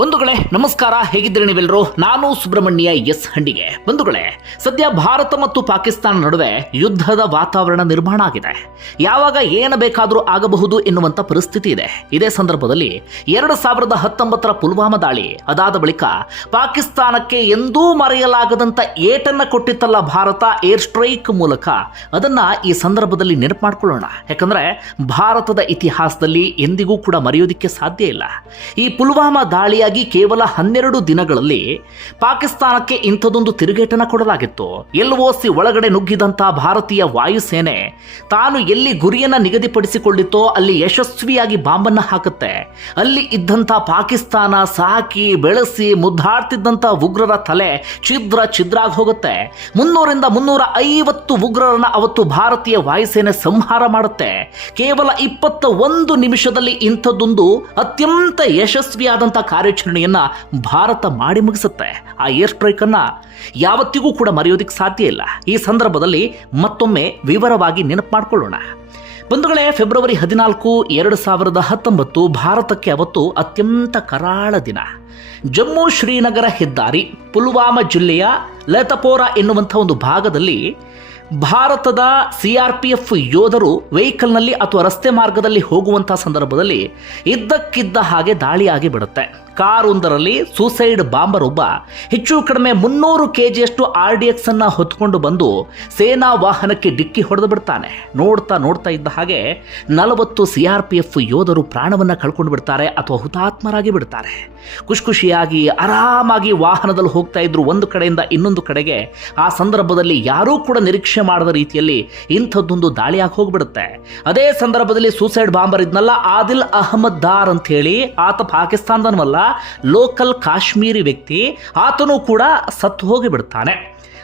ಬಂಧುಗಳೇ, ನಮಸ್ಕಾರ. ಹೇಗಿದ್ದೀರಿ ನೀವೆಲ್ಲರೂ? ನಾನು ಸುಬ್ರಹ್ಮಣ್ಯ ಎಸ್ ಹಂಡಿಗೆ. ಬಂಧುಗಳೇ, ಸದ್ಯ ಭಾರತ ಮತ್ತು ಪಾಕಿಸ್ತಾನ ನಡುವೆ ಯುದ್ಧದ ವಾತಾವರಣ ನಿರ್ಮಾಣ ಆಗಿದೆ. ಯಾವಾಗ ಏನು ಬೇಕಾದರೂ ಆಗಬಹುದು ಎನ್ನುವಂಥ ಪರಿಸ್ಥಿತಿ ಇದೆ. ಇದೇ ಸಂದರ್ಭದಲ್ಲಿ ಎರಡು ಸಾವಿರದ ಹತ್ತೊಂಬತ್ತರ ಪುಲ್ವಾಮಾ ದಾಳಿ ಅದಾದ ಬಳಿಕ ಪಾಕಿಸ್ತಾನಕ್ಕೆ ಎಂದೂ ಮರೆಯಲಾಗದಂಥ ಏಟನ್ನ ಕೊಟ್ಟಿತ್ತಲ್ಲ ಭಾರತ ಏರ್ ಸ್ಟ್ರೈಕ್ ಮೂಲಕ. ಅದನ್ನ ಈ ಸಂದರ್ಭದಲ್ಲಿ ನೆನಪು ಮಾಡಿಕೊಳ್ಳೋಣ. ಯಾಕಂದ್ರೆ ಭಾರತದ ಇತಿಹಾಸದಲ್ಲಿ ಎಂದಿಗೂ ಕೂಡ ಮರೆಯೋದಿಕ್ಕೆ ಸಾಧ್ಯ ಇಲ್ಲ. ಈ ಪುಲ್ವಾಮಾ ದಾಳಿಯಾಗಿ ಕೇವಲ ಹನ್ನೆರಡು ದಿನಗಳಲ್ಲಿ ಪಾಕಿಸ್ತಾನಕ್ಕೆ ಇಂಥದೊಂದು ತಿರುಗೇಟನ ಕೊಡಲಾಗಿತ್ತು. ಎಲ್ ಸಿ ಒಳಗಡೆ ನುಗ್ಗಿದಂತ ಭಾರತೀಯ ವಾಯುಸೇನೆ ತಾನು ಎಲ್ಲಿ ಗುರಿಯನ್ನ ನಿಗದಿಪಡಿಸಿಕೊಂಡಿತ್ತೋ ಅಲ್ಲಿ ಯಶಸ್ವಿಯಾಗಿ ಬಾಂಬನ್ನ ಹಾಕುತ್ತೆ. ಅಲ್ಲಿ ಇದ್ದಂಥ ಪಾಕಿಸ್ತಾನ ಸಾಕಿ, ಬೆಳೆಸಿ, ಮುದ್ದಾಡ್ತಿದ್ದಂಥ ಉಗ್ರರ ತಲೆ ಛಿದ್ರ ಛಿದ್ರಾಗಿ ಹೋಗುತ್ತೆ. ಮುನ್ನೂರಿಂದ ಮುನ್ನೂರ ಐವತ್ತು ಉಗ್ರರನ್ನ ಅವತ್ತು ಭಾರತೀಯ ವಾಯುಸೇನೆ ಸಂಹಾರ ಮಾಡುತ್ತೆ. ಕೇವಲ ಇಪ್ಪತ್ತ ಒಂದು ನಿಮಿಷದಲ್ಲಿ ಇಂಥದ್ದೊಂದು ಅತ್ಯಂತ ಯಶಸ್ವಿಯಾದಂಥ ಕಾರ್ಯಾಚರಣೆಯನ್ನ ಭಾರತ ಮಾಡಿ ಮುಗಿಸುತ್ತೆ. ಆ ಏರ್ ಸ್ಟ್ರೈಕ್ ಅನ್ನ ಯಾವತ್ತಿಗೂ ಕೂಡ ಮರೆಯೋದಿಕ್ಕೆ ಸಾಧ್ಯ ಇಲ್ಲ. ಈ ಸಂದರ್ಭದಲ್ಲಿ ಮತ್ತೊಮ್ಮೆ ವಿವರವಾಗಿ ನೆನಪು ಮಾಡಿಕೊಳ್ಳೋಣ ಬಂಧುಗಳೇ, ಫೆಬ್ರವರಿ ಹದಿನಾಲ್ಕು, ಎರಡು ಸಾವಿರದ ಹತ್ತೊಂಬತ್ತು ಭಾರತಕ್ಕೆ ಅವತ್ತು ಅತ್ಯಂತ ಕರಾಳ ದಿನ. ಜಮ್ಮು ಶ್ರೀನಗರ ಹೆದ್ದಾರಿ, ಪುಲ್ವಾಮಾ ಜಿಲ್ಲೆಯ ಲತಪೋರಾ ಎನ್ನುವಂಥ ಒಂದು ಭಾಗದಲ್ಲಿ ಭಾರತದ ಸಿ ಆರ್ ಪಿ ಎಫ್ ಯೋಧರು ವೆಹಿಕಲ್ನಲ್ಲಿ ಅಥವಾ ರಸ್ತೆ ಮಾರ್ಗದಲ್ಲಿ ಹೋಗುವಂತಹ ಸಂದರ್ಭದಲ್ಲಿ ಇದ್ದಕ್ಕಿದ್ದ ಹಾಗೆ ದಾಳಿಯಾಗಿ ಬಿಡುತ್ತೆ. ಕಾರೊಂದರಲ್ಲಿ ಸೂಸೈಡ್ ಬಾಂಬರ್ ಒಬ್ಬ ಹೆಚ್ಚು ಕಡಿಮೆ ಮುನ್ನೂರು ಕೆ ಜಿಯಷ್ಟು ಆರ್ ಡಿ ಎಕ್ಸ್ ಅನ್ನ ಹೊತ್ಕೊಂಡು ಬಂದು ಸೇನಾ ವಾಹನಕ್ಕೆ ಡಿಕ್ಕಿ ಹೊಡೆದು ಬಿಡ್ತಾನೆ. ನೋಡ್ತಾ ನೋಡ್ತಾ ಇದ್ದ ಹಾಗೆ ನಲವತ್ತು ಸಿ ಆರ್ ಪಿ ಎಫ್ ಯೋಧರು ಪ್ರಾಣವನ್ನ ಕಳ್ಕೊಂಡು ಬಿಡ್ತಾರೆ ಅಥವಾ ಹುತಾತ್ಮರಾಗಿ ಬಿಡ್ತಾರೆ. ಖುಷಿ ಖುಷಿಯಾಗಿ ಆರಾಮಾಗಿ ವಾಹನದಲ್ಲಿ ಹೋಗ್ತಾ ಇದ್ರು ಒಂದು ಕಡೆಯಿಂದ ಇನ್ನೊಂದು ಕಡೆಗೆ ಆ ಸಂದರ್ಭದಲ್ಲಿ ಯಾರೂ ಕೂಡ ನಿರೀಕ್ಷೆ ಮಾಡದ ರೀತಿಯಲ್ಲಿ ಇಂಥದ್ದೊಂದು ದಾಳಿಯಾಗಿ ಹೋಗ್ಬಿಡುತ್ತೆ. ಅದೇ ಸಂದರ್ಭದಲ್ಲಿ ಸೂಸೈಡ್ ಬಾಂಬರ್ ಇದ್ನಲ್ಲ, ಆದಿಲ್ ಅಹಮದ್ ದಾರ್ ಅಂತ ಹೇಳಿ ಆತ ಪಾಕಿಸ್ತಾನದನವಲ್ಲ, ಲೋಕಲ್ ಕಾಶ್ಮೀರಿ ವ್ಯಕ್ತಿ, ಆತನು ಕೂಡ ಸತ್ತು ಹೋಗಿ ಬಿಡ್ತಾನೆ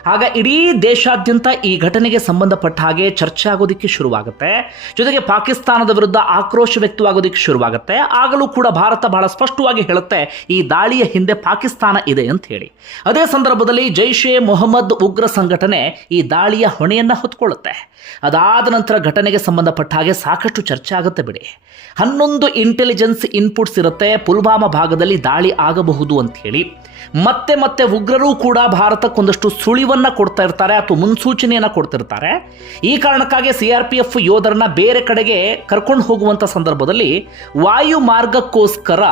ಆಗ ಇಡೀ ದೇಶಾದ್ಯಂತ ಈ ಘಟನೆಗೆ ಸಂಬಂಧಪಟ್ಟ ಹಾಗೆ ಚರ್ಚೆ ಆಗೋದಕ್ಕೆ ಶುರುವಾಗುತ್ತೆ. ಜೊತೆಗೆ ಪಾಕಿಸ್ತಾನದ ವಿರುದ್ಧ ಆಕ್ರೋಶ ವ್ಯಕ್ತವಾಗೋದಕ್ಕೆ ಶುರುವಾಗುತ್ತೆ. ಆಗಲೂ ಕೂಡ ಭಾರತ ಬಹಳ ಸ್ಪಷ್ಟವಾಗಿ ಹೇಳುತ್ತೆ, ಈ ದಾಳಿಯ ಹಿಂದೆ ಪಾಕಿಸ್ತಾನ ಇದೆ ಅಂತ ಹೇಳಿ. ಅದೇ ಸಂದರ್ಭದಲ್ಲಿ ಜೈಷ್ ಎ ಮೊಹಮ್ಮದ್ ಉಗ್ರ ಸಂಘಟನೆ ಈ ದಾಳಿಯ ಹೊಣೆಯನ್ನ ಹೊತ್ಕೊಳ್ಳುತ್ತೆ. ಅದಾದ ನಂತರ ಘಟನೆಗೆ ಸಂಬಂಧಪಟ್ಟ ಹಾಗೆ ಸಾಕಷ್ಟು ಚರ್ಚೆ ಆಗುತ್ತೆ ಬಿಡಿ. ಹನ್ನೊಂದು ಇಂಟೆಲಿಜೆನ್ಸ್ ಇನ್ಪುಟ್ಸ್ ಇರುತ್ತೆ, ಪುಲ್ವಾಮಾ ಭಾಗದಲ್ಲಿ ದಾಳಿ ಆಗಬಹುದು ಅಂತ ಹೇಳಿ. ಮತ್ತೆ ಮತ್ತೆ ಉಗ್ರರು ಕೂಡ ಭಾರತಕ್ಕೊಂದಷ್ಟು ಸುಳಿವನ್ನ ಕೊಡ್ತಾ ಇರ್ತಾರೆ ಅಥವಾ ಮುನ್ಸೂಚನೆಯನ್ನ ಕೊಡ್ತಿರ್ತಾರೆ ಈ ಕಾರಣಕ್ಕಾಗಿ ಸಿ ಆರ್ ಪಿ ಎಫ್ ಯೋಧರನ್ನ ಬೇರೆ ಕಡೆಗೆ ಕರ್ಕೊಂಡು ಹೋಗುವಂತ ಸಂದರ್ಭದಲ್ಲಿ ವಾಯು ಮಾರ್ಗಕ್ಕೋಸ್ಕರ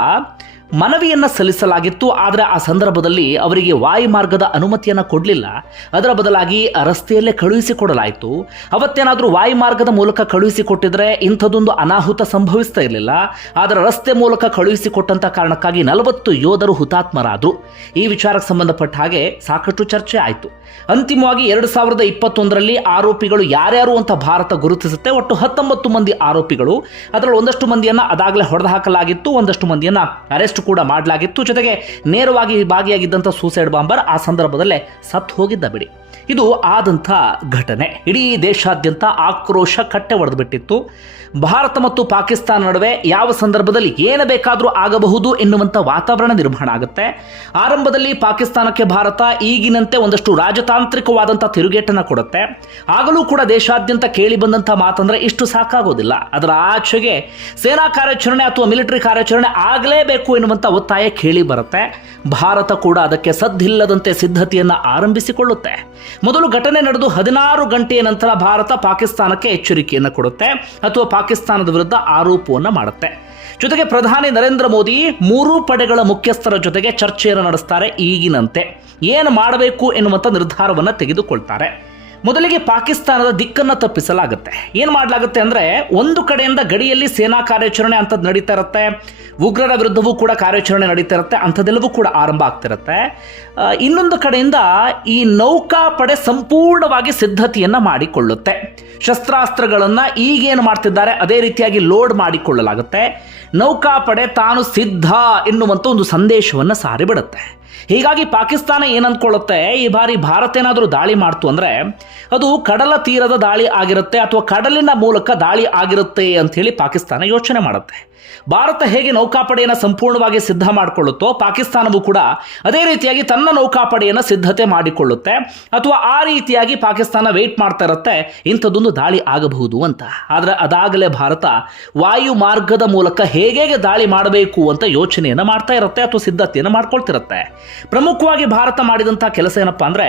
ಮನವಿಯನ್ನ ಸಲ್ಲಿಸಲಾಗಿತ್ತು, ಆದರೆ ಆ ಸಂದರ್ಭದಲ್ಲಿ ಅವರಿಗೆ ವಾಯು ಮಾರ್ಗದ ಅನುಮತಿಯನ್ನ ಕೊಡಲಿಲ್ಲ. ಅದರ ಬದಲಾಗಿ ರಸ್ತೆಯಲ್ಲೇ ಕಳುಹಿಸಿಕೊಡಲಾಯಿತು. ಅವತ್ತೇನಾದರೂ ವಾಯು ಮಾರ್ಗದ ಮೂಲಕ ಕಳುಹಿಸಿಕೊಟ್ಟಿದ್ರೆ ಇಂಥದ್ದೊಂದು ಅನಾಹುತ ಸಂಭವಿಸ್ತಾ ಇರಲಿಲ್ಲ. ಆದರೆ ರಸ್ತೆ ಮೂಲಕ ಕಳುಹಿಸಿಕೊಟ್ಟಂತ ಕಾರಣಕ್ಕಾಗಿ ನಲವತ್ತು ಯೋಧರು ಹುತಾತ್ಮರಾದರು. ಈ ವಿಚಾರಕ್ಕೆ ಸಂಬಂಧಪಟ್ಟ ಹಾಗೆ ಸಾಕಷ್ಟು ಚರ್ಚೆ ಆಯಿತು. ಅಂತಿಮವಾಗಿ ಎರಡು ಸಾವಿರದ ಇಪ್ಪತ್ತೊಂದರಲ್ಲಿ ಆರೋಪಿಗಳು ಯಾರ್ಯಾರು ಅಂತ ಭಾರತ ಗುರುತಿಸುತ್ತೆ. ಒಟ್ಟು ಹತ್ತೊಂಬತ್ತು ಮಂದಿ ಆರೋಪಿಗಳು. ಅದರಲ್ಲಿ ಒಂದಷ್ಟು ಮಂದಿಯನ್ನ ಅದಾಗಲೇ ಹೊಡೆದು ಹಾಕಲಾಗಿತ್ತು, ಒಂದಷ್ಟು ಮಂದಿಯನ್ನು ಅರೆಸ್ಟ್ ಕೂಡ ಮಾಡಲಾಗಿತ್ತು. ಜೊತೆಗೆ ನೇರವಾಗಿ ಭಾಗಿಯಾಗಿದ್ದಂಥ ಸೂಸೈಡ್ ಬಾಂಬರ್ ಆ ಸಂದರ್ಭದಲ್ಲೇ ಸತ್ತು ಹೋಗಿದ್ದ ಬಿಡಿ. ಇದು ಆದಂಥ ಘಟನೆ. ಇಡೀ ದೇಶಾದ್ಯಂತ ಆಕ್ರೋಶ ಕಟ್ಟೆ ಒಡೆದುಬಿಟ್ಟಿತ್ತು ಭಾರತ ಮತ್ತು ಪಾಕಿಸ್ತಾನ ನಡುವೆ ಯಾವ ಸಂದರ್ಭದಲ್ಲಿ ಏನು ಬೇಕಾದರೂ ಆಗಬಹುದು ಎನ್ನುವಂಥ ವಾತಾವರಣ ನಿರ್ಮಾಣ ಆಗುತ್ತೆ. ಆರಂಭದಲ್ಲಿ ಪಾಕಿಸ್ತಾನಕ್ಕೆ ಭಾರತ ಈಗಿನಂತೆ ಒಂದಷ್ಟು ರಾಜತಾಂತ್ರಿಕವಾದಂಥ ತಿರುಗೇಟನ್ನು ಕೊಡುತ್ತೆ. ಆಗಲೂ ಕೂಡ ದೇಶಾದ್ಯಂತ ಕೇಳಿ ಬಂದಂಥ ಮಾತಂದರೆ ಇಷ್ಟು ಸಾಕಾಗೋದಿಲ್ಲ. ಅದರ ಆಚೆಗೆ ಸೇನಾ ಕಾರ್ಯಾಚರಣೆ ಅಥವಾ ಮಿಲಿಟರಿ ಕಾರ್ಯಾಚರಣೆ ಆಗಲೇಬೇಕು ಎನ್ನುವಂಥ ಒತ್ತಾಯ ಕೇಳಿ ಬರುತ್ತೆ. ಭಾರತ ಕೂಡ ಅದಕ್ಕೆ ಸದ್ದಿಲ್ಲದಂತೆ ಸಿದ್ಧತೆಯನ್ನು ಆರಂಭಿಸಿಕೊಳ್ಳುತ್ತೆ. ಮೊದಲು ಘಟನೆ ನಡೆದು ಹದಿನಾರು ಗಂಟೆಯ ನಂತರ ಭಾರತ ಪಾಕಿಸ್ತಾನಕ್ಕೆ ಎಚ್ಚರಿಕೆಯನ್ನು ಕೊಡುತ್ತೆ ಅಥವಾ ಪಾಕಿಸ್ತಾನದ ವಿರುದ್ಧ ಆರೋಪವನ್ನು ಮಾಡುತ್ತೆ. ಜೊತೆಗೆ ಪ್ರಧಾನಿ ನರೇಂದ್ರ ಮೋದಿ ಮೂರೂ ಪಡೆಗಳ ಮುಖ್ಯಸ್ಥರ ಜೊತೆಗೆ ಚರ್ಚೆಯನ್ನು ನಡೆಸ್ತಾರೆ ಈಗಿನಂತೆ. ಏನು ಮಾಡಬೇಕು ಎನ್ನುವಂಥ ನಿರ್ಧಾರವನ್ನು ತೆಗೆದುಕೊಳ್ತಾರೆ. ಮೊದಲಿಗೆ ಪಾಕಿಸ್ತಾನದ ದಿಕ್ಕನ್ನು ತಪ್ಪಿಸಲಾಗುತ್ತೆ. ಏನು ಮಾಡಲಾಗುತ್ತೆ ಅಂದರೆ ಒಂದು ಕಡೆಯಿಂದ ಗಡಿಯಲ್ಲಿ ಸೇನಾ ಕಾರ್ಯಾಚರಣೆ ಅಂಥದ್ದು ನಡೀತಾ ಇರುತ್ತೆ, ಉಗ್ರರ ವಿರುದ್ಧವೂ ಕೂಡ ಕಾರ್ಯಾಚರಣೆ ನಡೀತಾ ಇರುತ್ತೆ, ಅಂಥದ್ದೆಲ್ಲವೂ ಕೂಡ ಆರಂಭ ಆಗ್ತಿರುತ್ತೆ ಇನ್ನೊಂದು ಕಡೆಯಿಂದ ಈ ನೌಕಾಪಡೆ ಸಂಪೂರ್ಣವಾಗಿ ಸಿದ್ಧತೆಯನ್ನು ಮಾಡಿಕೊಳ್ಳುತ್ತೆ. ಶಸ್ತ್ರಾಸ್ತ್ರಗಳನ್ನು ಈಗೇನು ಮಾಡ್ತಿದ್ದಾರೆ, ಅದೇ ರೀತಿಯಾಗಿ ಲೋಡ್ ಮಾಡಿಕೊಳ್ಳಲಾಗುತ್ತೆ. ನೌಕಾಪಡೆ ತಾನು ಸಿದ್ಧ ಎನ್ನುವಂಥ ಒಂದು ಸಂದೇಶವನ್ನು ಸಾರಿಬಿಡುತ್ತೆ. ಹೀಗಾಗಿ ಪಾಕಿಸ್ತಾನ ಏನಂದ್ಕೊಳ್ಳುತ್ತೆ ಈ ಬಾರಿ ಭಾರತ ಏನಾದರೂ ದಾಳಿ ಮಾಡ್ತು ಅಂದ್ರೆ ಅದು ಕಡಲ ತೀರದ ದಾಳಿ ಆಗಿರುತ್ತೆ ಅಥವಾ ಕಡಲಿನ ಮೂಲಕ ದಾಳಿ ಆಗಿರುತ್ತೆ ಅಂತ ಹೇಳಿ ಪಾಕಿಸ್ತಾನ ಯೋಚನೆ ಮಾಡುತ್ತೆ. ಭಾರತ ಹೇಗೆ ನೌಕಾಪಡೆಯನ್ನು ಸಂಪೂರ್ಣವಾಗಿ ಸಿದ್ಧ ಮಾಡಿಕೊಳ್ಳುತ್ತೋ ಪಾಕಿಸ್ತಾನವು ಕೂಡ ಅದೇ ರೀತಿಯಾಗಿ ತನ್ನ ನೌಕಾಪಡೆಯನ್ನು ಸಿದ್ಧತೆ ಮಾಡಿಕೊಳ್ಳುತ್ತೆ. ಅಥವಾ ಆ ರೀತಿಯಾಗಿ ಪಾಕಿಸ್ತಾನ ವೆಯ್ಟ್ ಮಾಡ್ತಾ ಇರುತ್ತೆ. ಇಂಥದ್ದೊಂದು ದಾಳಿ ಆಗಬಹುದು ಅಂತ. ಆದರೆ ಅದಾಗಲೇ ಭಾರತ ವಾಯು ಮಾರ್ಗದ ಮೂಲಕ ಹೇಗೆ ದಾಳಿ ಮಾಡಬೇಕು ಅಂತ ಯೋಚನೆಯನ್ನು ಮಾಡ್ತಾ ಇರುತ್ತೆ ಅಥವಾ ಸಿದ್ಧತೆಯನ್ನು ಮಾಡ್ಕೊಳ್ತಿರುತ್ತೆ. ಪ್ರಮುಖವಾಗಿ ಭಾರತ ಮಾಡಿದಂಥ ಕೆಲಸ ಏನಪ್ಪಾ ಅಂದ್ರೆ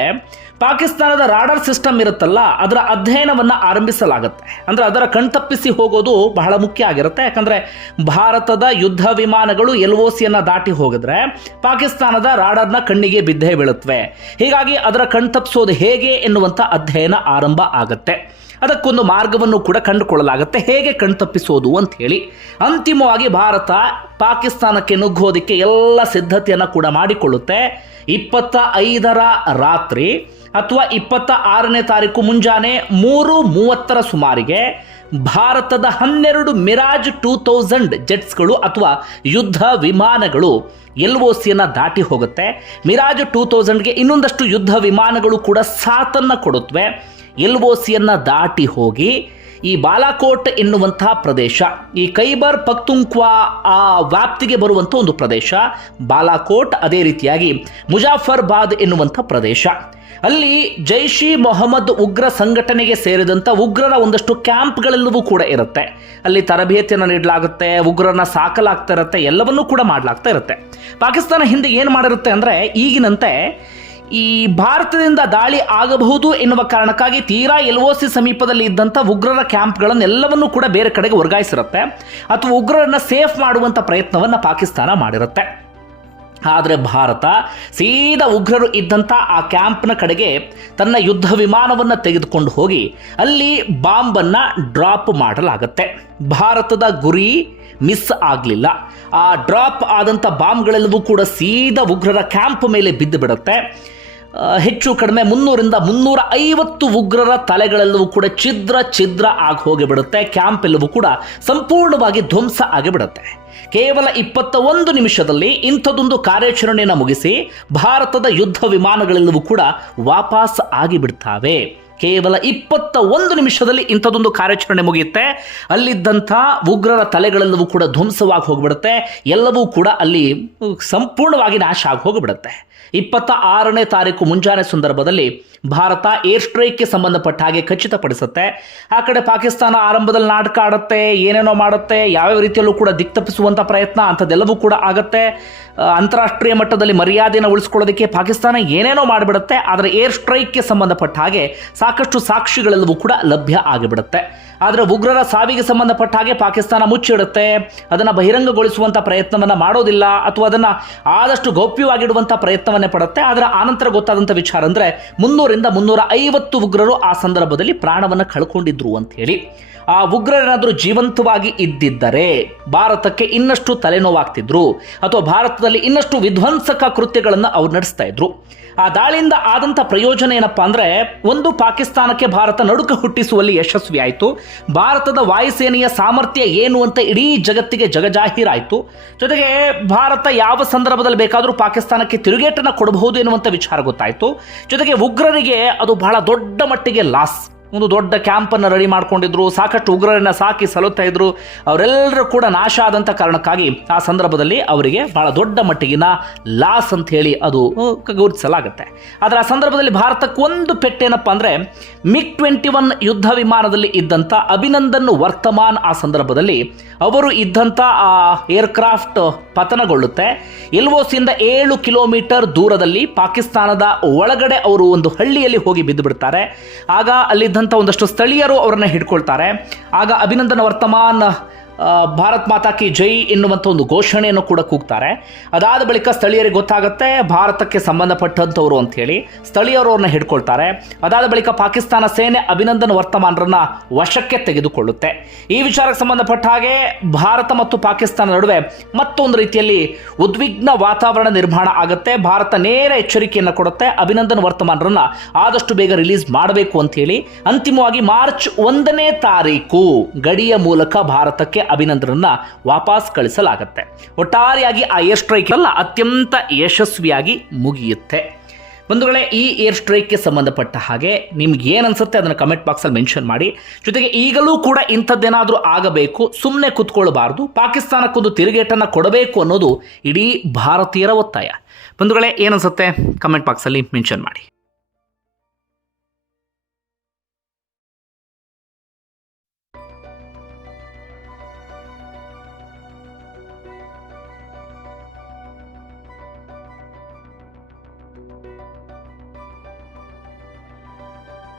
ಪಾಕಿಸ್ತಾನದ ರಾಡರ್ ಸಿಸ್ಟಮ್ ಇರುತ್ತಲ್ಲ, ಅದರ ಅಧ್ಯಯನವನ್ನು ಆರಂಭಿಸಲಾಗುತ್ತೆ. ಅಂದ್ರೆ ಅದರ ಕಣ್ತಪ್ಪಿಸಿ ಹೋಗೋದು ಬಹಳ ಮುಖ್ಯ ಆಗಿರುತ್ತೆ. ಯಾಕಂದ್ರೆ ಭಾರತದ ಯುದ್ಧ ವಿಮಾನಗಳು ಎಲ್ ಒ ಸಿಯನ್ನು ದಾಟಿ ಹೋಗಿದ್ರೆ ಪಾಕಿಸ್ತಾನದ ರಾಡರ್ನ ಕಣ್ಣಿಗೆ ಬಿದ್ದೇ ಬೀಳುತ್ತವೆ ಹೀಗಾಗಿ ಅದರ ಕಣ್ತಪ್ಪಿಸೋದು ಹೇಗೆ ಎನ್ನುವಂಥ ಅಧ್ಯಯನ ಆರಂಭ ಆಗುತ್ತೆ. ಅದಕ್ಕೊಂದು ಮಾರ್ಗವನ್ನು ಕೂಡ ಕಂಡುಕೊಳ್ಳಲಾಗುತ್ತೆ. ಹೇಗೆ ಕಣ್ತಪ್ಪಿಸೋದು ಅಂತ ಹೇಳಿ ಅಂತಿಮವಾಗಿ ಭಾರತ ಪಾಕಿಸ್ತಾನಕ್ಕೆ ನುಗ್ಗೋದಕ್ಕೆ ಎಲ್ಲ ಸಿದ್ಧತೆಯನ್ನು ಕೂಡ ಮಾಡಿಕೊಳ್ಳುತ್ತೆ. ಇಪ್ಪತ್ತ ಐದರ ರಾತ್ರಿ ಅಥವಾ ಇಪ್ಪತ್ತ ಆರನೇ ತಾರೀಕು ಮುಂಜಾನೆ ಮೂರು ಮೂವತ್ತರ ಸುಮಾರಿಗೆ ಭಾರತದ ಹನ್ನೆರಡು ಮಿರಾಜ್ ಟೂ ತೌಸಂಡ್ ಜೆಟ್ಸ್ಗಳು ಅಥವಾ ಯುದ್ಧ ವಿಮಾನಗಳು ಎಲ್ ಒ ಸಿಯನ್ನು ದಾಟಿ ಹೋಗುತ್ತೆ. ಮಿರಾಜ್ ಟೂ ತೌಸಂಡ್ಗೆ ಇನ್ನೊಂದಷ್ಟು ಯುದ್ಧ ವಿಮಾನಗಳು ಕೂಡ ಸಾಥನ್ನು ಕೊಡುತ್ತವೆ. ಎಲ್ ಒ ಸಿಯನ್ನು ದಾಟಿ ಹೋಗಿ ಈ ಬಾಲಾಕೋಟ್ ಎನ್ನುವಂತಹ ಪ್ರದೇಶ. ಈ ಕೈಬರ್ ಪಕ್ತುಂಕ್ವಾ ಆ ವ್ಯಾಪ್ತಿಗೆ ಬರುವಂಥ ಒಂದು ಪ್ರದೇಶ. ಬಾಲಾಕೋಟ್ ಅದೇ ರೀತಿಯಾಗಿ ಮುಜಾಫರ್ಬಾದ್ ಎನ್ನುವಂಥ ಪ್ರದೇಶ. ಅಲ್ಲಿ ಜೈಷಿ ಮೊಹಮ್ಮದ್ ಉಗ್ರ ಸಂಘಟನೆಗೆ ಸೇರಿದಂಥ ಉಗ್ರರ ಒಂದಷ್ಟು ಕ್ಯಾಂಪ್ಗಳೆಲ್ಲವೂ ಕೂಡ ಇರುತ್ತೆ. ಅಲ್ಲಿ ತರಬೇತಿಯನ್ನು ನೀಡಲಾಗುತ್ತೆ, ಉಗ್ರರನ್ನ ಸಾಕಲಾಗ್ತಾ ಇರುತ್ತೆ, ಎಲ್ಲವನ್ನೂ ಕೂಡ ಮಾಡಲಾಗ್ತಾ ಇರುತ್ತೆ. ಪಾಕಿಸ್ತಾನ ಹಿಂದೆ ಏನು ಮಾಡಿರುತ್ತೆ ಅಂದರೆ ಈಗಿನಂತೆ ಈ ಭಾರತದಿಂದ ದಾಳಿ ಆಗಬಹುದು ಎನ್ನುವ ಕಾರಣಕ್ಕಾಗಿ ತೀರಾ ಎಲ್ ಒ ಸಿ ಸಮೀಪದಲ್ಲಿ ಇದ್ದಂಥ ಉಗ್ರರ ಕ್ಯಾಂಪ್ಗಳನ್ನೆಲ್ಲವನ್ನು ಕೂಡ ಬೇರೆ ಕಡೆಗೆ ವರ್ಗಾಯಿಸಿರುತ್ತೆ. ಅಥವಾ ಉಗ್ರರನ್ನ ಸೇಫ್ ಮಾಡುವಂಥ ಪ್ರಯತ್ನವನ್ನು ಪಾಕಿಸ್ತಾನ ಮಾಡಿರುತ್ತೆ. ಆದರೆ ಭಾರತ ಸೀದಾ ಉಗ್ರರು ಇದ್ದಂಥ ಆ ಕ್ಯಾಂಪ್ನ ಕಡೆಗೆ ತನ್ನ ಯುದ್ಧ ವಿಮಾನವನ್ನು ತೆಗೆದುಕೊಂಡು ಹೋಗಿ ಅಲ್ಲಿ ಬಾಂಬನ್ನು ಡ್ರಾಪ್ ಮಾಡಲಾಗುತ್ತೆ. ಭಾರತದ ಗುರಿ ಮಿಸ್ ಆಗಲಿಲ್ಲ. ಆ ಡ್ರಾಪ್ ಆದಂಥ ಬಾಂಬ್ಗಳೆಲ್ಲವೂ ಕೂಡ ಸೀದಾ ಉಗ್ರರ ಕ್ಯಾಂಪ್ ಮೇಲೆ ಬಿದ್ದು ಬಿಡುತ್ತೆ ಹೆಚ್ಚು ಕಡಿಮೆ ಮುನ್ನೂರಿಂದ ಮುನ್ನೂರ ಐವತ್ತು ಉಗ್ರರ ತಲೆಗಳೆಲ್ಲವೂ ಕೂಡ ಛಿದ್ರ ಛಿದ್ರ ಆಗಿ ಹೋಗಿಬಿಡುತ್ತೆ. ಕ್ಯಾಂಪ್ ಎಲ್ಲವೂ ಕೂಡ ಸಂಪೂರ್ಣವಾಗಿ ಧ್ವಂಸ ಆಗಿಬಿಡುತ್ತೆ. ಕೇವಲ ಇಪ್ಪತ್ತ ಒಂದು ನಿಮಿಷದಲ್ಲಿ ಇಂಥದೊಂದು ಕಾರ್ಯಾಚರಣೆಯನ್ನು ಮುಗಿಸಿ ಭಾರತದ ಯುದ್ಧ ವಿಮಾನಗಳೆಲ್ಲವೂ ಕೂಡ ವಾಪಸ್ ಆಗಿಬಿಡ್ತಾವೆ. ಕೇವಲ ಇಪ್ಪತ್ತ ಒಂದು ನಿಮಿಷದಲ್ಲಿ ಇಂಥದ್ದೊಂದು ಕಾರ್ಯಾಚರಣೆ ಮುಗಿಯುತ್ತೆ. ಅಲ್ಲಿದ್ದಂಥ ಉಗ್ರರ ತಲೆಗಳೆಲ್ಲವೂ ಕೂಡ ಧ್ವಂಸವಾಗಿ ಹೋಗಿಬಿಡುತ್ತೆ. ಎಲ್ಲವೂ ಕೂಡ ಅಲ್ಲಿ ಸಂಪೂರ್ಣವಾಗಿ ನಾಶ ಆಗಿ ಹೋಗಿಬಿಡುತ್ತೆ. ಇಪ್ಪತ್ತ ಆರನೇ ತಾರೀಕು ಮುಂಜಾನೆ ಸಂದರ್ಭದಲ್ಲಿ ಭಾರತ ಏರ್ ಸ್ಟ್ರೈಕ್ಗೆ ಸಂಬಂಧಪಟ್ಟ ಹಾಗೆ ಖಚಿತಪಡಿಸುತ್ತೆ. ಆ ಕಡೆ ಪಾಕಿಸ್ತಾನ ಆರಂಭದಲ್ಲಿ ನಾಟಕ ಆಡುತ್ತೆ, ಏನೇನೋ ಮಾಡುತ್ತೆ, ಯಾವ್ಯಾವ ರೀತಿಯಲ್ಲೂ ಕೂಡ ದಿಕ್ತಪ್ಪಿಸುವಂಥ ಪ್ರಯತ್ನ ಅಂಥದ್ದೆಲ್ಲವೂ ಕೂಡ ಆಗುತ್ತೆ. ಅಂತಾರಾಷ್ಟ್ರೀಯ ಮಟ್ಟದಲ್ಲಿ ಮರ್ಯಾದೆಯನ್ನು ಉಳಿಸ್ಕೊಳ್ಳೋದಕ್ಕೆ ಪಾಕಿಸ್ತಾನ ಏನೇನೋ ಮಾಡಿಬಿಡುತ್ತೆ, ಆದರೆ ಏರ್ ಸ್ಟ್ರೈಕ್ಗೆ ಸಂಬಂಧಪಟ್ಟ ಹಾಗೆ ಸಾಕಷ್ಟು ಸಾಕ್ಷಿಗಳೆಲ್ಲವೂ ಕೂಡ ಲಭ್ಯ ಆಗಿಬಿಡುತ್ತೆ. ಆದರೆ ಉಗ್ರರ ಸಾವಿಗೆ ಸಂಬಂಧಪಟ್ಟ ಹಾಗೆ ಪಾಕಿಸ್ತಾನ ಮುಚ್ಚಿಡುತ್ತೆ. ಅದನ್ನು ಬಹಿರಂಗಗೊಳಿಸುವಂಥ ಪ್ರಯತ್ನವನ್ನು ಮಾಡೋದಿಲ್ಲ, ಅಥವಾ ಅದನ್ನು ಆದಷ್ಟು ಗೌಪ್ಯವಾಗಿಡುವಂಥ ಪ್ರಯತ್ನವನ್ನೇ ಪಡುತ್ತೆ. ಆದರೆ ಆನಂತರ ಗೊತ್ತಾದಂಥ ವಿಚಾರ ಅಂದರೆ ಮುನ್ನೂರಿಂದ ಮುನ್ನೂರ ಐವತ್ತು ಉಗ್ರರು ಆ ಸಂದರ್ಭದಲ್ಲಿ ಪ್ರಾಣವನ್ನು ಕಳ್ಕೊಂಡಿದ್ರು ಅಂತ ಆ ಉಗ್ರರೇನಾದರೂ ಜೀವಂತವಾಗಿ ಇದ್ದಿದ್ದರೆ ಭಾರತಕ್ಕೆ ಇನ್ನಷ್ಟು ತಲೆನೋವಾಗ್ತಿದ್ರು. ಅಥವಾ ಇನ್ನಷ್ಟು ವಿಧ್ವಂಸಕ ಕೃತ್ಯಗಳನ್ನು ಅವ್ರು ನಡೆಸ್ತಾ ಇದ್ರು. ಆ ದಾಳಿಯಿಂದ ಆದಂಥ ಪ್ರಯೋಜನ ಏನಪ್ಪಾ ಅಂದ್ರೆ ಒಂದು ಪಾಕಿಸ್ತಾನಕ್ಕೆ ಭಾರತ ನಡುಕ ಹುಟ್ಟಿಸುವಲ್ಲಿ ಯಶಸ್ವಿ ಆಯಿತು. ಭಾರತದ ವಾಯುಸೇನೆಯ ಸಾಮರ್ಥ್ಯ ಏನು ಅಂತ ಇಡೀ ಜಗತ್ತಿಗೆ ಜಗಜಾಹೀರಾಯಿತು. ಜೊತೆಗೆ ಭಾರತ ಯಾವ ಸಂದರ್ಭದಲ್ಲಿ ಬೇಕಾದರೂ ಪಾಕಿಸ್ತಾನಕ್ಕೆ ತಿರುಗೇಟನ್ನು ಕೊಡಬಹುದು ಎನ್ನುವಂಥ ವಿಚಾರ ಗೊತ್ತಾಯಿತು. ಜೊತೆಗೆ ಉಗ್ರರಿಗೆ ಅದು ಬಹಳ ದೊಡ್ಡ ಮಟ್ಟಿಗೆ ಲಾಸ್. ಒಂದು ದೊಡ್ಡ ಕ್ಯಾಂಪನ್ನು ರೆಡಿ ಮಾಡ್ಕೊಂಡಿದ್ರು, ಸಾಕಷ್ಟು ಉಗ್ರರನ್ನು ಸಾಕಿ ಸಲುತ್ತಾ ಇದ್ರು. ಅವರೆಲ್ಲರೂ ಕೂಡ ನಾಶ ಆದಂಥ ಕಾರಣಕ್ಕಾಗಿ ಆ ಸಂದರ್ಭದಲ್ಲಿ ಅವರಿಗೆ ಬಹಳ ದೊಡ್ಡ ಮಟ್ಟಿಗಿನ ಲಾಸ್ ಅಂತ ಹೇಳಿ ಅದು ಗುರುತಿಸಲಾಗುತ್ತೆ. ಆದರೆ ಆ ಸಂದರ್ಭದಲ್ಲಿ ಭಾರತಕ್ಕೆ ಒಂದು ಪೆಟ್ಟೇನಪ್ಪ ಅಂದರೆ, ಮಿಗ್ ಟ್ವೆಂಟಿ ಒನ್ ಯುದ್ಧ ವಿಮಾನದಲ್ಲಿ ಇದ್ದಂಥ ಅಭಿನಂದನ್ ವರ್ತಮಾನ್ ಆ ಸಂದರ್ಭದಲ್ಲಿ ಅವರು ಇದ್ದಂಥ ಆ ಏರ್ಕ್ರಾಫ್ಟ್ ಪತನಗೊಳ್ಳುತ್ತೆ. ಎಲ್ವೋಸಿಂದ ಏಳು ಕಿಲೋಮೀಟರ್ ದೂರದಲ್ಲಿ ಪಾಕಿಸ್ತಾನದ ಒಳಗಡೆ ಅವರು ಒಂದು ಹಳ್ಳಿಯಲ್ಲಿ ಹೋಗಿ ಬಿದ್ದು ಬಿಡ್ತಾರೆ ಆಗ ಅಲ್ಲಿದ್ದಂಥ ಒಂದಷ್ಟು ಸ್ಥಳೀಯರು ಅವರನ್ನು ಹಿಡ್ಕೊಳ್ತಾರೆ. ಆಗ ಅಭಿನಂದನ್ ವರ್ತಮಾನ್ ಭಾರತ್ ಮಾತಾ ಕಿ ಜೈ ಎನ್ನುವಂಥ ಒಂದು ಘೋಷಣೆಯನ್ನು ಕೂಡ ಕೂಗ್ತಾರೆ. ಅದಾದ ಬಳಿಕ ಸ್ಥಳೀಯರಿಗೆ ಗೊತ್ತಾಗುತ್ತೆ, ಭಾರತಕ್ಕೆ ಸಂಬಂಧಪಟ್ಟಂಥವ್ರು ಅಂತ ಹೇಳಿ ಸ್ಥಳೀಯರು ಅವ್ರನ್ನ ಹಿಡ್ಕೊಳ್ತಾರೆ. ಅದಾದ ಬಳಿಕ ಪಾಕಿಸ್ತಾನ ಸೇನೆ ಅಭಿನಂದನ್ ವರ್ತಮಾನರನ್ನ ವಶಕ್ಕೆ ತೆಗೆದುಕೊಳ್ಳುತ್ತೆ. ಈ ವಿಚಾರಕ್ಕೆ ಸಂಬಂಧಪಟ್ಟ ಹಾಗೆ ಭಾರತ ಮತ್ತು ಪಾಕಿಸ್ತಾನ ನಡುವೆ ಮತ್ತೊಂದು ರೀತಿಯಲ್ಲಿ ಉದ್ವಿಗ್ನ ವಾತಾವರಣ ನಿರ್ಮಾಣ ಆಗುತ್ತೆ. ಭಾರತ ನೇರ ಎಚ್ಚರಿಕೆಯನ್ನು ಕೊಡುತ್ತೆ. ಅಭಿನಂದನ್ ವರ್ತಮಾನರನ್ನ ಆದಷ್ಟು ಬೇಗ ರಿಲೀಸ್ ಮಾಡಬೇಕು ಅಂತ ಹೇಳಿ ಅಂತಿಮವಾಗಿ ಮಾರ್ಚ್ ಒಂದನೇ ತಾರೀಕು ಗಡಿಯ ಮೂಲಕ ಭಾರತಕ್ಕೆ ಅಭಿನಂದನನ್ನ ವಾಪಸ್ ಕಳಿಸಲಾಗುತ್ತೆ. ಒಟ್ಟಾರೆಯಾಗಿ ಆ ಏರ್ ಸ್ಟ್ರೈಕ್ ಎಲ್ಲ ಅತ್ಯಂತ ಯಶಸ್ವಿಯಾಗಿ ಮುಗಿಯುತ್ತೆ. ಬಂಧುಗಳೇ, ಈ ಏರ್ ಸ್ಟ್ರೈಕ್ಗೆ ಸಂಬಂಧಪಟ್ಟ ಹಾಗೆ ನಿಮ್ಗೆ ಏನು ಅನ್ಸುತ್ತೆ ಅದನ್ನು ಕಮೆಂಟ್ ಬಾಕ್ಸಲ್ಲಿ ಮೆನ್ಷನ್ ಮಾಡಿ. ಜೊತೆಗೆ ಈಗಲೂ ಕೂಡ ಇಂಥದ್ದೇನಾದರೂ ಆಗಬೇಕು ಸುಮ್ಮನೆ ಕೂತ್ಕೊಳ್ಳಬಾರ್ದು ಪಾಕಿಸ್ತಾನಕ್ಕೊಂದು ತಿರುಗೇಟನ್ನು ಕೊಡಬೇಕು ಅನ್ನೋದು ಇಡೀ ಭಾರತೀಯರ ಒತ್ತಾಯ. ಬಂಧುಗಳೇ ಏನನ್ಸುತ್ತೆ ಕಮೆಂಟ್ ಬಾಕ್ಸಲ್ಲಿ ಮೆನ್ಷನ್ ಮಾಡಿ.